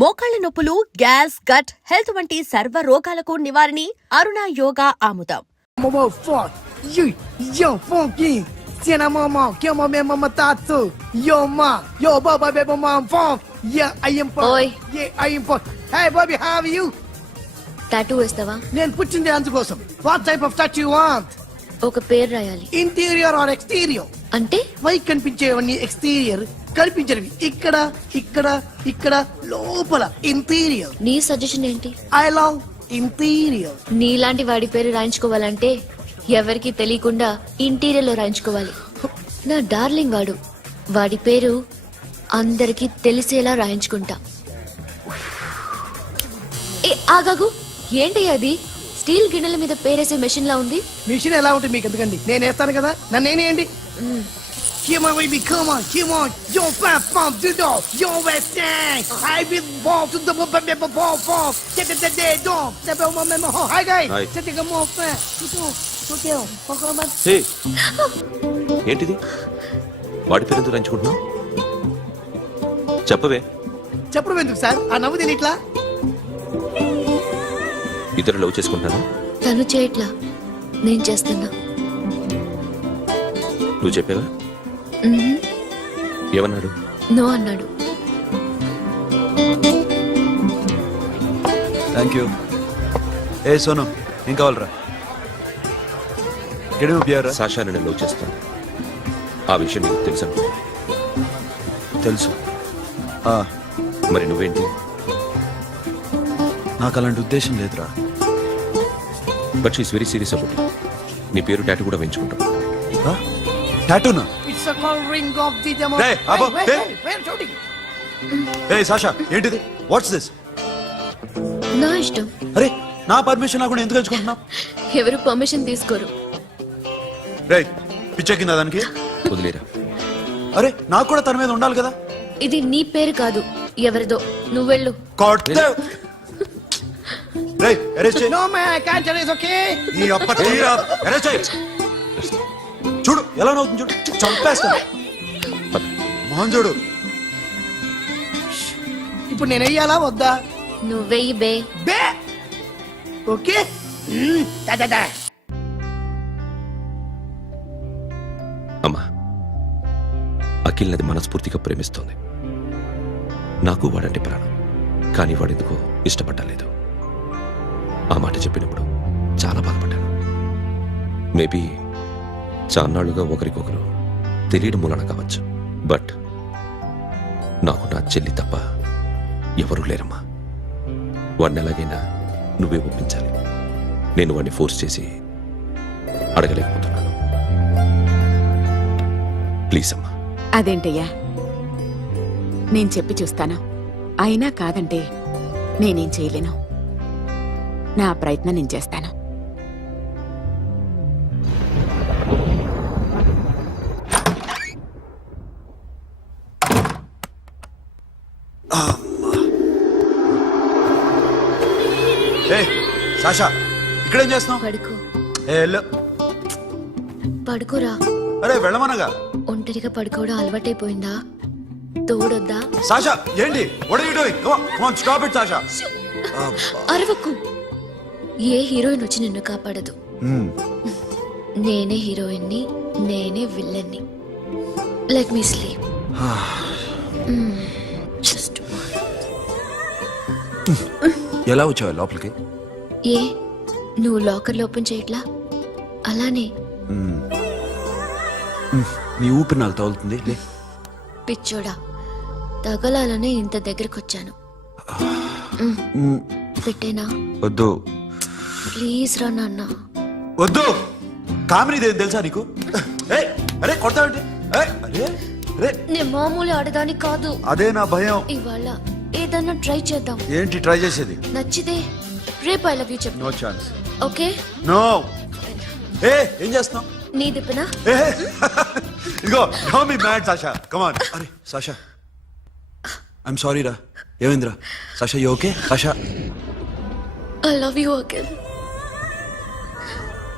మోకాళ్ల నొప్పులు, gas, gut health వంటి సర్వ రోగాలకు నివారణి అరుణ యోగా ఆముదం. టాటూ వేస్తావా? నేను పుట్టింది అందుకోసం. What type of tattoo you want? ఒక పేరు రాయాలి. Interior or exterior? అంటే పైకి కనిపించేవన్నీ ఎక్స్టీరియర్, కనిపించేవి ఇక్కడ ఇక్కడ ఇక్కడ లోపల ఇంటీరియర్. నీ సజెషన్ ఏంటి? I love interior. నీలాంటి వాడి పేరు రాయించుకోవాలంటే ఎవరికి తెలియకుండా ఇంటీరియర్ లో రాయించుకోవాలి. నా డార్లింగ్ వాడు, వాడి పేరు అందరికి తెలిసేలా రాయించుకుంటా. ఏ ఆగాగు, ఏంటి అది? స్టీల్ గిన్నెల మీద పేరేసే మెషిన్ లా ఉంది. మిషన్ ఎలా ఉంటుంది మీకు ఎందుకండి? నేను వేస్తాను కదా, నన్ను నేనేయండి. Come on, baby, come on, come on. Yo, fast pump, do do. Yo, West End. I will walk to the ball. Get the day, dog. The bell, mama. Hi, guys. Hi. Set the more fast. Okay, హే, ఏంటిది? వాడి పేరు ఎందుకు రంచుకుంటున్నావు? చెప్పవే. చెప్పడం ఎందుకు sir? ఆ నవ్వు తినిట్లా? ఇద్దరు లవ్ చేసుకుంటాను. తను చేయట్లా, నేను చేస్తున్నా. నువ్వు చెప్పావా? ఏమన్నాడు? నో అన్నాడు. Thank you. ఏ సోను, ఏం కావాలరా? సాషా నేను లవ్ చేస్తాను. ఆ విషయం నీకు తెలుసా? తెలుసు. మరి నువ్వేంటి? నాకు అలాంటి ఉద్దేశం లేదురా. But she's very serious about. నీ పేరు టాటూ కూడా వేయించుకుంటాం. టాటూనా? It's a call ring of the demo. Hey, Abba, hey. Where shooting? ఏ సాషా, ఏంటిది? What's this? నా ఇష్టం. అరే, నా పర్మిషన్ లేకుండా ఎందుకు ఎంచుకుంటున్నావు? ఎవరు పర్మిషన్ తీసుకోరు. రే, పిచ్చెక్కిందా దానికి? వదిలేరా. అరే, నాకు కూడా తన మీద ఉండాలి కదా. ఇది నీ పేరు కాదు, ఎవరిదో. నువ్వెళ్ళు. రేయ్, అరెస్ట్ చేయి. No man, I can't tell it's okay. ఈ అప్ప తీరా, అరెస్ట్ చేయి. చూడు ఎలా నవ్వుతుంది, చూడు. చంపేస్తా. మోహన్ చూడు. ఇప్పుడు నేను వెయ్యాలా వద్దా? నువ్వెయ్యి బే. బే ఓకే. దా అమ్మా, అఖిల్ నది మనస్ఫూర్తిగా ప్రేమిస్తోంది. నాకు వాడంటే ప్రాణం. కానీ వాడెందుకో ఇష్టపడలేదు. ఆ మాట చెప్పినప్పుడు చాలా బాధపడ్డాను. మేబీ చాన్నాళ్లుగా ఒకరికొకరు తెలియడం మూలన కావచ్చు. బట్ నాకు నా చెల్లి తప్ప ఎవరూ లేరమ్మా. వాడిని ఎలాగైనా నువ్వే ఒప్పించాలి. నేను వాడిని ఫోర్స్ చేసి అడగలేకపోతున్నాను. ప్లీజ్ అమ్మా. అదేంటయ్యా, నేను చెప్పి చూస్తాను. అయినా కాదంటే నేనేం చేయలేను. నా ప్రయత్నం నేను చేస్తాను. సాషా, ఇక్కడేం చేస్తున్నావు? పడుకో. పడుకోరా. అరే వెళ్ళమనగా. ఒంటరిగా పడుకోవడం అలవాటైపోయిందా? తోడొద్దా? సాషా, ఏంటి? What are you doing? Come on, stop it, Sasha. అరవకు. ఏ హీరోయిన్ వచ్చి నిన్ను కాపాడదు. నేనే హీరోయిన్ని, నేనే విల్లన్ని. Let me sleep. జస్ట్ ఎలా వచ్చావు లోపలికి? ఏ, నువ్వు లాకర్ ఓపెన్ చేయట్లా? అలానే. నీ ఊపిరి నాకు తగులుతుంది. పిచ్చోడా, తగలాలనే ఇంత దగ్గరకొచ్చాను. పెట్టేనా? వద్దు ప్లీజ్ రా నాన్న. వద్దు. కామినీదేం తెలుసా నీకు? అరే కొడతావండి. నేను మామూలు ఆడదాని కాదు. అదే నా భయం. ఇవాళ ఏదన్నా ట్రై చేద్దాం. ఏంటి ట్రై చేసేది? నచ్చితే రేపు ఐ లవ్ యూ చెప్పు. No chance. ఓకే? నో. ఏం చేస్తున్నావు? నీ దిప్పనా? ఇగో, don't be mad Sasha. Come on. అరే సాషా, ఐఎమ్ సారీ రా. ఏమైందిరా? Sasha, you okay? Sasha, I love you again.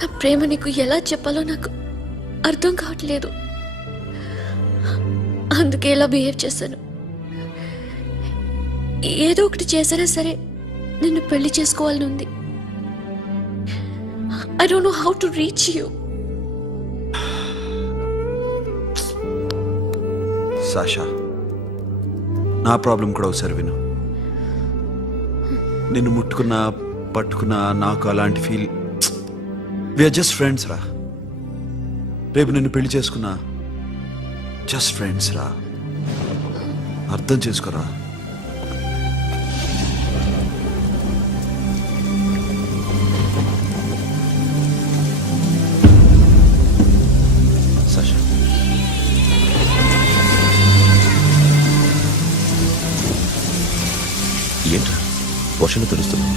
నా ప్రేమ నీకు ఎలా చెప్పాలో నాకు అర్థం కావట్లేదు. అందుకే ఇలా బిహేవ్ చేశాను. ఏదో ఒకటి చేసినా సరే నిన్ను పెళ్లి చేసుకోవాలని ఉంది. I don't know how to reach you. Sasha, నా ప్రాబ్లం కూడా ఒకసారి విను. నిన్ను ముట్టుకున్నా పట్టుకున్నా నాకు అలాంటి ఫీల్. వీఆర్ జస్ట్ ఫ్రెండ్స్ రా. రేపు నిన్ను పెళ్లి చేసుకున్నా జస్ట్ ఫ్రెండ్స్ రా. అర్థం చేసుకోరా. సాషా, ఏంట్రా వర్షంలో తెలుస్తుంది?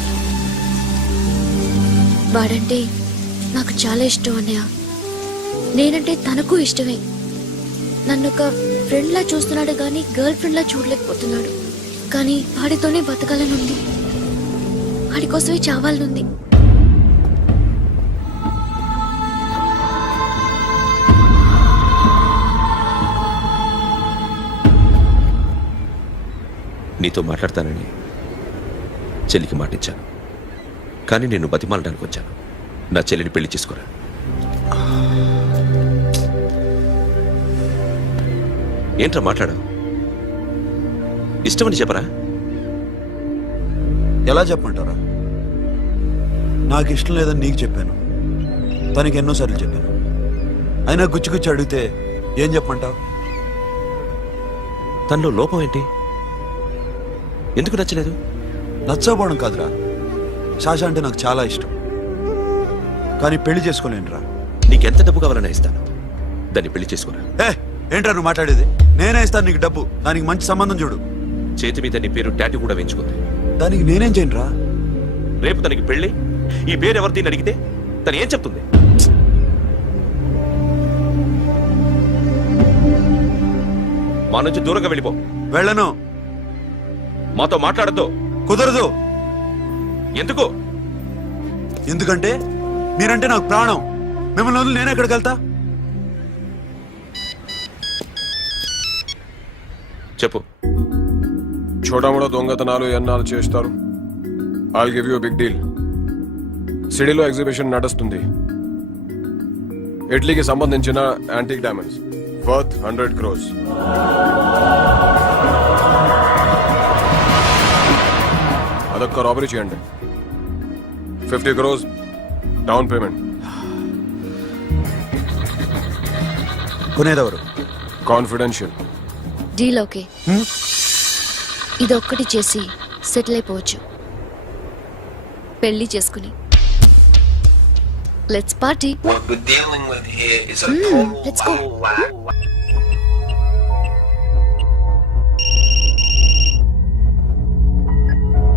వాడంటే నాకు చాలా ఇష్టం అన్నయ్య. నేనంటే తనకు ఇష్టమే. నన్ను ఒక ఫ్రెండ్ లా చూస్తున్నాడు కానీ గర్ల్ ఫ్రెండ్ లా చూడలేకపోతున్నాడు. కానీ వాడితోనే బతకాలని ఉంది, వాడి కోసమే చావాలనుంది. నీతో మాట్లాడతానని చెల్లికి మాటిచ్చాను, కానీ నేను బతిమాలడానికి వచ్చాను. నా చెల్లిని పెళ్లి చేసుకోరా. ఏంట్రా మాట్లాడావు? ఇష్టమని చెప్పరా? ఎలా చెప్పమంటారా? నాకు ఇష్టం లేదని నీకు చెప్పాను, తనకి ఎన్నోసార్లు చెప్పాను. అయినా గుచ్చి గుచ్చి అడిగితే ఏం చెప్పమంటావు? తనలో లోపం ఏంటి? ఎందుకు నచ్చలేదు? నచ్చకపోవడం కాదురా, సాషా అంటే నాకు చాలా ఇష్టం, కానీ పెళ్లి చేసుకోలేనురా. నీకెంత డబ్బు కావాలన్నా ఇస్తాను, దాన్ని పెళ్లి చేసుకోరా. ఏంట్రా నువ్వు మాట్లాడేది? నేనే ఇస్తాను నీకు డబ్బు, దానికి మంచి సంబంధం చూడు. చేతి మీద నీ పేరు టాటూ కూడా వేయించుకుంది. దానికి నేనేం చేయనురా? రేపు తనకి పెళ్లి, ఈ పేరు ఎవరిది అడిగితే తను ఏం చెప్తుంది? మా నుంచి దూరంగా వెళ్ళిపో. వెళ్ళను. మాతో మాట్లాడద్దు. కుదరదు. ఎందుకు? ఎందుకంటే మీరంటే నాకు ప్రాణం. మిమ్మల్ని వదిలి నేను ఎక్కడికి వెళ్తా? చెప్పు. చోటమోటో దొంగతనాలు ఎన్నాళ్ళు చేస్తారు? I'll give you big deal. సిటీలో ఎగ్జిబిషన్ నడుస్తుంది. ఇటలీకి సంబంధించిన యాంటిక్ డైమండ్స్ వర్త్ 100 crores. అదొక్క రాబరీ చేయండి. 50 crores డౌన్ పేమెంట్. కొనేదెవరు? కాన్ఫిడెన్షియల్. Deal okay. ఇదొక్కటి చేసి సెటిల్ అయిపోవచ్చు. పెళ్లి చేసుకుని let's party. What we're dealing with here is a total let's go.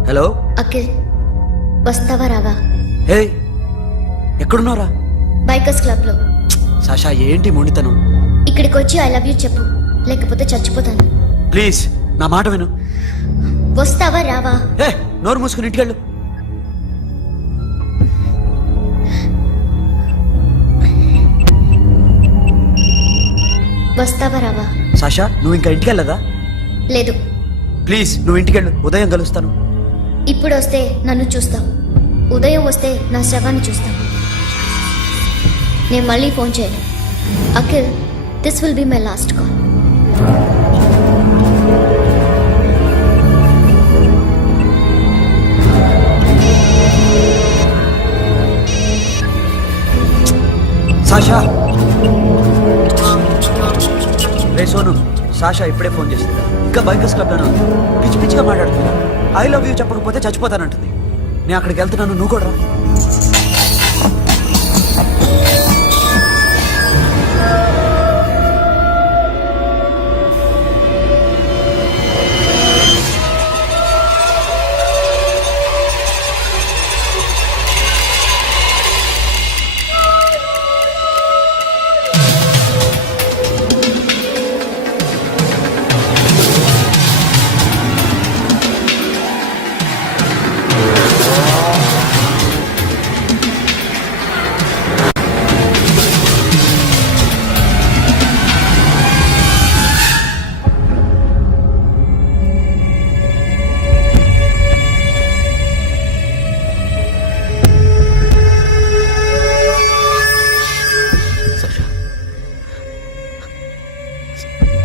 Hello Akhil, వస్తావా రావా? హే, ఎక్కడున్నారా? బైకర్స్ క్లబ్ లో. సాషా, ఏంటి మొండితనం? ఇక్కడికి వచ్చి ఐ లవ్ యూ చెప్పు, లేకపోతే చచ్చిపోతాను. ప్లీజ్ నా మాట విను. వస్తావా రావా? హే, నోరు మూసుకుని ఇంటికెళ్ళు. వస్తావా రావా? సాషా, నువ్వు ఇంకా ఇంటికెళ్ళదా? లేదు. ప్లీజ్ నువ్వు ఇంటికెళ్ళు, ఉదయం కలుస్తాను. ఇప్పుడు వస్తే నన్ను చూస్తావు, ఉదయం వస్తే నా శవాన్ని చూస్తావు. నేను మళ్ళీ ఫోన్ చేయను. Akhil, this will be my last call. Sasha, ray Sonu, Sasha ఇప్పుడే ఫోన్ చేసింది. ఇంకా బైకర్స్ క్లబ్ లోనే ఉంది. పిచ్చి పిచ్చిగా మాట్లాడుతుంది. ఐ లవ్ యూ చెప్పకపోతే చచ్చిపోతానంటుంది. నేను అక్కడికి వెళ్తున్నాను, నువ్వు కూడా రా.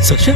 సర్ష